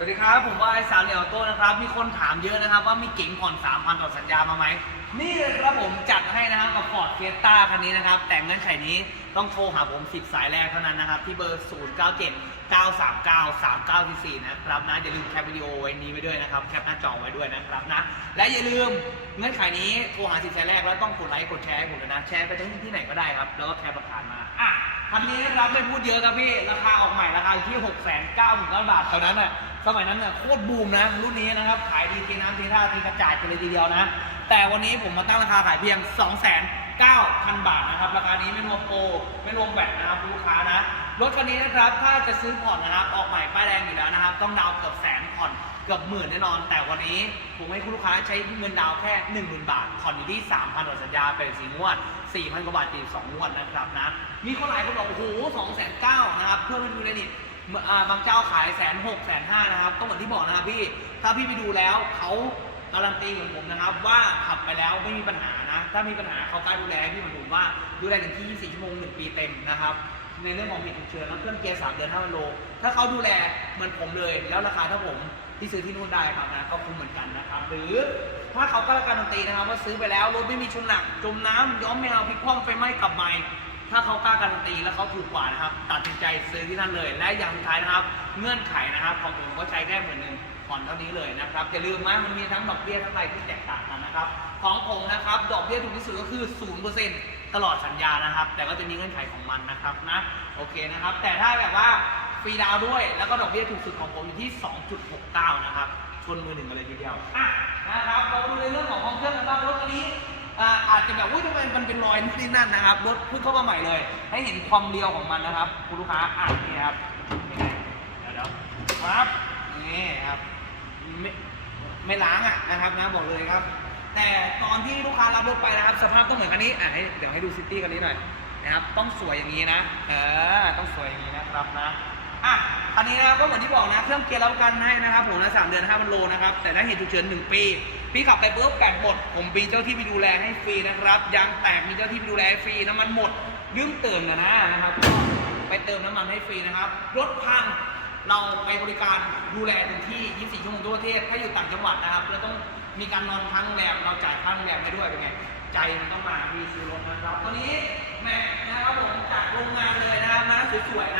สวัสดีครับ ผมว่าไอ้สาวเหลียวโต้นะครับ มีคนถามเยอะนะครับว่ามีเก๋งผ่อน 3,000 ต่อสัญญามาไหม นี่เลยครับผมจัดให้นะครับกับ Ford Fiesta คันนี้นะครับ แต่เงื่อนไขนี้ต้องโทรหาผม 10 สายแรกเท่านั้นนะครับ ที่เบอร์ 0 9 7 9 3 9 3 9 4นะครับนะ อย่าลืมแคปวิดีโอไว้นี้ไว้ด้วยนะครับ แคปหน้าจอไว้ด้วยนะครับนะ และอย่าลืมเงื่อนไขนี้โทรหา10สายแรกแล้วต้องกดไลค์กดแชร์ให้ผมด้วยนะ แชร์ไปที่ที่ไหนก็ได้ครับ แล้วก็แคปประกาศมาอะคันนี้นะครับไม่พูดเยอะครับพี่ ราคาออกใหม่ราคาอยู่ที่ 6 9 9 0 0 0บาทเท่านั้นน่ะ สมัยนั้นเนี่ยโคตรบูมนะ รุ่นนี้นะครับ ขายดีเทน้ำเทท่าเทกระจาดกันเลยทีเดียวนะ แต่วันนี้ผมมาตั้งราคาขายเพียง 2 9 0 0 0 บาทนะครับ ราคานี้ไม่รวมโปรไม่รวมแบตนะครับลูกค้านะ รถคันนี้นะครับถ้าจะซื้อผ่อนนะครับ ออกใหม่ป้ายแดงอยู่แล้วนะครับ ต้องดาวเกือบแสนผ่อนเกือบหมื่นแน่นอน แต่วันนี้ผมให้คุณลูกค้าใช้เงินดาวแค่ 10,000 บาท ผ่อนอยู่ที่ 3,000ต่อสัญญาเป็นสีงวด 4,000กว่าบาทตีสองงวดนะครับนะ มีคนหลายคนบอกโอ้โห2 9 0 0 0นะครับเพื่อนมาดูเลยนี่ เมื่ออ่าบางเจ้าขายแสนหกแสนห้านะครับ ก็เหมือนที่บอกนะครับพี่ถ้าพี่ไปดูแล้วเขาการันตีของผมนะครับ ว่าขับไปแล้วไม่มีปัญหานะ ถ้ามีปัญหาเขากล้าดูแลพี่เหมือนผมว่าดูแลถึงที่24ชั่วโมง1ปีเต็มนะครับในเรื่องของเหตุฉุกเฉินแล้วเครื่องเกียร์3เดือน5โล ถ้าเขาดูแลเหมือนผมเลย แล้วราคาเท่าผมที่ซื้อที่นู่นได้ครับนะก็คุ้มเหมือนกันนะครับ หรือถ้าเขาก็การันตีนะครับว่าซื้อไปแล้วรถไม่มีชนหนักจมน้ำย้อมไม่เอาพลิกคว่ำไฟไหม้กลับใหม่ ถ้าเขากล้าการันตีแล้วเขาถูกกว่านะครับ ตัดสินใจซื้อที่นั่นเลย และอย่างสุดท้ายนะครับ เงื่อนไขนะครับ ของผมก็ใช้แค่หมื่นหนึ่งผ่อนเท่านี้เลยนะครับอย่าลืมนะมันมีทั้งดอกเบี้ยทั้งอะไรที่แตกต่างกันนะครับ ของผมนะครับ ดอกเบี้ยถูกที่สุดก็คือ0%ตลอดสัญญานะครับ แต่ก็จะมีเงื่อนไขของมันนะครับนะโอเคนะครับ แต่ถ้าแบบว่าฟรีดาวด้วย แล้วก็ดอกเบี้ยถูกสุดของผมอยู่ที่ 2.69 นะครับชนมือหนึ่งกันเลยทีเดียวอะนะครับเราดูในเรื่องของห้องเครื่องกันบ้างรถคันนี้ อ่าอาจจะแบบว่าทำไมมันเป็นรอยนี่นั่นนะครับรถเพิ่งเข้ามาใหม่เลย ให้เห็นความเรียวของมันนะครับ คุณลูกค้าอะนี่ครับนี่ไงเดี๋ยวเดี๋ยวครับนี่ครับไม่ไม่ล้างอะนะครับนะบอกเลยครับ แต่ตอนที่ลูกค้ารับรถไปนะครับ สภาพต้องเหมือนคันนี้อะให้เดี๋ยวให้ดูซิตี้คันนี้หน่อยนะครับต้องสวยอย่างนี้นะเออต้องสวยอย่างนี้นะครับนะ อะคันนี้นะครับก็เหมือนที่บอกนะ เครื่องเกียร์รับประกันให้นะครับ ผมนะสามเดือนห้าพันโลนะครับ แต่ถ้าเหตุฉุกเฉินหนึ่งปี พี่ขับไปปุ๊บแบตหมด ผมมีเจ้าที่ไปดูแลให้ฟรีนะครับ ยางแตกมีเจ้าที่ไปดูแลให้ฟรี น้ำมันหมดลืมเติมนะนะนะครับก็ไปเติมน้ำมันให้ฟรีนะครับ รถพังเราไปบริการดูแลถึงที่ 24 ชั่วโมงทั่วประเทศ ถ้าอยู่ต่างจังหวัดนะครับเราต้องมีการนอนค้างโรงแรม เราจ่ายค่าโรงแรมให้ด้วยเป็นไง ใจมันต้องมามีซื้อรถนะครับ ตัวนี้แม็กนะครับผมจากโรงงานเลยนะครับนะสวยๆนะ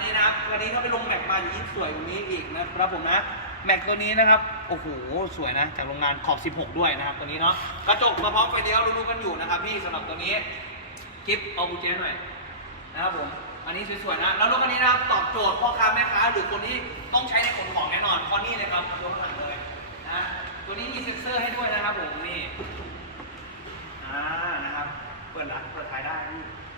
นนี้นะครับคันนี้ถ้าไปลงแม็กมาจะยิ่งสวยกว่านี้อีกนะครับผมนะ แม็กตัวนี้นะครับ โอ้โห สวยนะ จากโรงงานขอบ 16 ด้วยนะครับ ตัวนี้เนาะ กระจกมาพร้อมไฟเลี้ยวรู้ๆกันอยู่นะครับพี่สำหรับตัวนี้ กิฟเอากุญแจหน่อยนะครับผม อันนี้สวยๆนะ แล้วรถคันนี้นะครับตอบโจทย์พ่อค้าแม่ค้าหรือคนที่ต้องใช้ในขนของแน่นอนเพราะนี่เลยครับรถคันเลยนะ ตัวนี้มีเซ็นเซอร์ให้ด้วยนะครับผมนี่อ่านะครับ เปิดร้านเปิดขายได้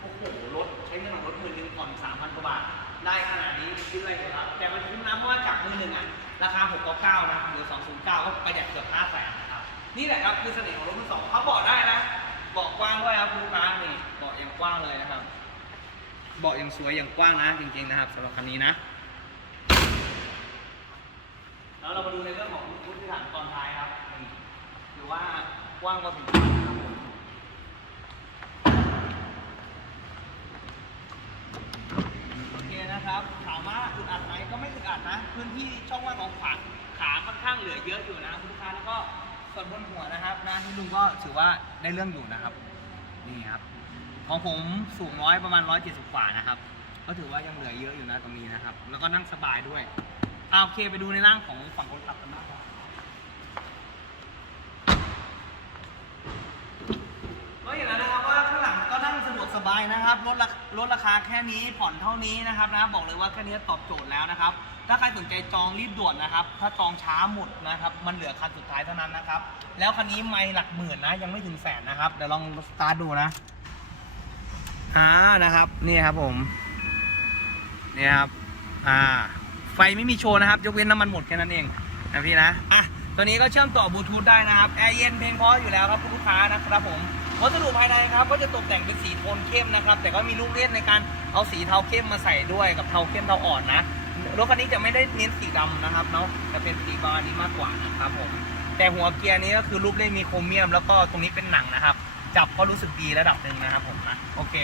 โอ้โห รถใช้เงินของรถหมื่นหนึ่งผ่อนสามพันกว่าบาท ได้ขนาดนี้คิดอะไรกันครับแต่มันคุ้มนะเพราะว่าจากมือหนึ่งอะราคา 699 นะหรือ 209 ก็ประหยัดเกือบ5แสนนะครับ นี่แหละครับคือเสน่ห์ของรถมือสองเขาบอกได้นะเบาะกว้างด้วยครับคุณลูกค้านี่เบาะอย่างกว้างเลยนะครับเบาะอย่างสวยอย่างกว้างนะจริงๆนะครับสำหรับคันนี้นะแล้วเรามาดูในเรื่องของผู้โดยสารตอนท้ายครับหรือว่ากว้างพอสมควร นะครับ ถามว่าอึดอัดไหมก็ไม่อึดอัดนะ พื้นที่ช่องว่างของขาขาค่อนข้างเหลือเยอะอยู่นะคุณลูกค้าแล้วก็ส่วนบนหัวนะครับนะที่ลุงก็ถือว่าได้เรื่องอยู่นะครับนี่ครับ ของผมสูงน้อยประมาณ170กว่านะครับ ก็ถือว่ายังเหลือเยอะอยู่นะตรงนี้นะครับ แล้วก็นั่งสบายด้วยเอาโอเคไปดูในร่างของฝั่งคนขับกันบ้างครับ ก็อย่างนั้นนะครับว่าข้างหลังก็นั่งสะดวกสบาย นะครับลดราลดราคาแค่นี้ผ่อนเท่านี้นะครับนะบอกเลยว่าแค่นี้ตอบโจทย์แล้วนะครับ ถ้าใครสนใจจองรีบด่วนนะครับ ถ้าจองช้าหมดนะครับ มันเหลือคันสุดท้ายเท่านั้นนะครับ แล้วคันนี้ไม่หลักหมื่นนะ ยังไม่ถึงแสนนะครับเดี๋ยวลองสตาร์ทดูนะอ่านะครับนี่ครับผมนี่ครับอ่า ไฟไม่มีโชว์นะครับยกเว้นน้ำมันหมดแค่นั้นเองนะพี่นะอะตัวนี้ก็เชื่อมต่อบลูทูธได้นะครับแอร์เย็นเพลงเพราะอยู่แล้วครับคุณลูกค้านะครับผม วัสดุภายในครับก็จะตกแต่งเป็นสีโทนเข้มนะครับ แต่ก็มีลูกเล่นในการเอาสีเทาเข้มมาใส่ด้วยกับเทาเข้มเทาอ่อนนะรถคันนี้จะไม่ได้เน้นสีดำนะครับเนาะจะเป็นสีประมาณนี้มากกว่านะครับผมแต่หัวเกียร์นี้ก็คือรูปเล่นมีโครเมียม แล้วก็ตรงนี้เป็นหนังนะครับ จับก็รู้สึกดีระดับหนึ่งนะครับผมนะโอเค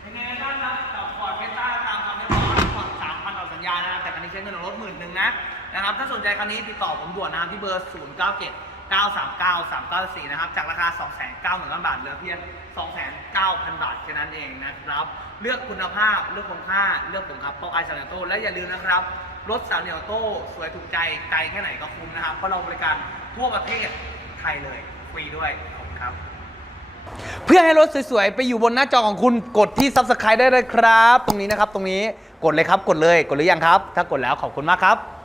เป็นไงบ้างครับกับฟอร์ดเฟต้าตามคำเรียกร้องผ่อนสามพันต่อสัญญานะครับแต่คันนี้ใช้เงินรถหมื่นหนึ่งนะนะครับถ้าสนใจคันนี้ติดต่อผมด่วนนะครับที่เบอร์0 9 7 9 3 9 3 939394นะครับ จากราคา 2 9 0 0 0 0บาทเหลือเพียง29,000 บาทแค่นั้นเองนะครับ เลือกคุณภาพ เลือกคุณค่า เลือกผมครับโต๊ะไอซ์ซาเนโต้และอย่าลืมนะครับ รถสาวเหนียวโต้สวยถูกใจ ไกลแค่ไหนก็คุ้มนะครับ เพราะเราบริการทั่วประเทศไทยเลย ฟรีด้วยขอบคุณครับ เพื่อให้รถสวยๆ ไปอยู่บนหน้าจอของคุณกดที่ Subscribe ได้เลยครับ ตรงนี้นะครับ ตรงนี้กดเลยครับ กดเลย กดหรือยังครับ ถ้ากดแล้วขอบคุณมากครับ